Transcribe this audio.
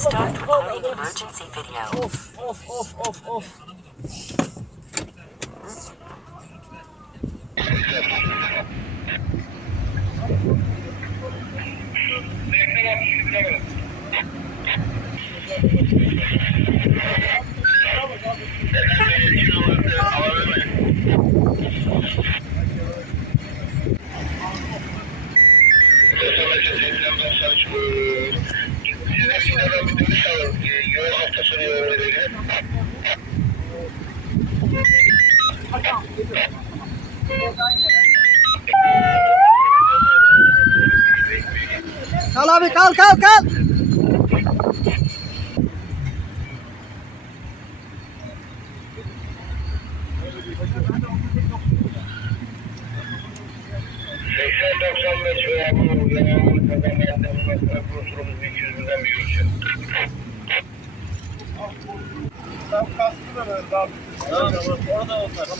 Start recording emergency video. Of of of of of. Thank you. Sizin kadar bir dönüş alın. Yol hafta sonu yoluyla ilgili. Kal abi kal kal kal. Seksen doksan beş ve yağmur yağmur kazanmaya metre profilimiz 200'den bir ölçü. Tam kaskı da böyle daha bir. Tamam, orada olsa. Tamam.